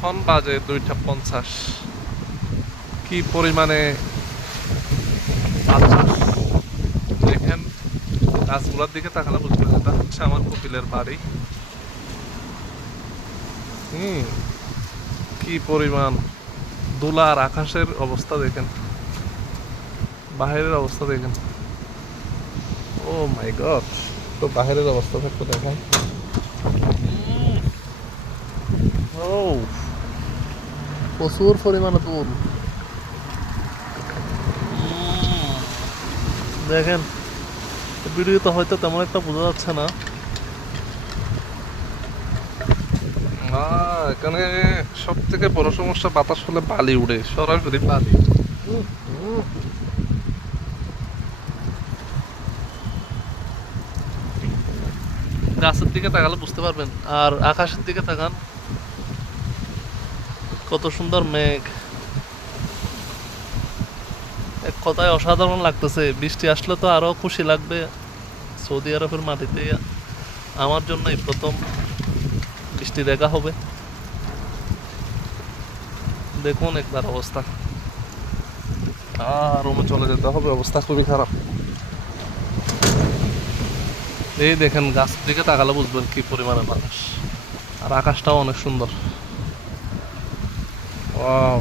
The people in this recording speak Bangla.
এখন বাজে 2:50। কি পরিমাণে বাতাস দেখেন। গাছগুলোর দিকে তাকালে বুঝবেন এটা হচ্ছে আমার কপিলের বাড়ি। হুম, কি পরিমাণ ধুলা আর আকাশের অবস্থা দেখেন, বাহিরের অবস্থা দেখেন। ও মাই গড, তো বাহিরের অবস্থা একটু দেখেন। ও, প্রচুর পরিমাণে ধুল দেখেন। ভিডিওতে হয়তো তেমন একটা বোঝা যাচ্ছে না। এখানে সব থেকে বড় সমস্যা বাতাস হলে বালি উড়ে, সরাসরি বালি। উম, উম। গাছের দিকে তাকালে বুঝতে পারবেন, আর আকাশের দিকে তাকান, কত সুন্দর মেঘ। এক কথায় অসাধারণ লাগতেছে। বৃষ্টি আসলে তো আরো খুশি লাগবে। সৌদি আরবের মাটিতে আমার জন্যই প্রথম বৃষ্টি দেখা হবে। দেখুন একবার অবস্থা, রুমে চলে যেতে হবে, অবস্থা খুবই খারাপ। এই দেখেন, গাছের দিকে তাকালে বুঝবেন কি পরিমাণে বাতাস, আর আকাশটাও অনেক সুন্দর। ওয়াও।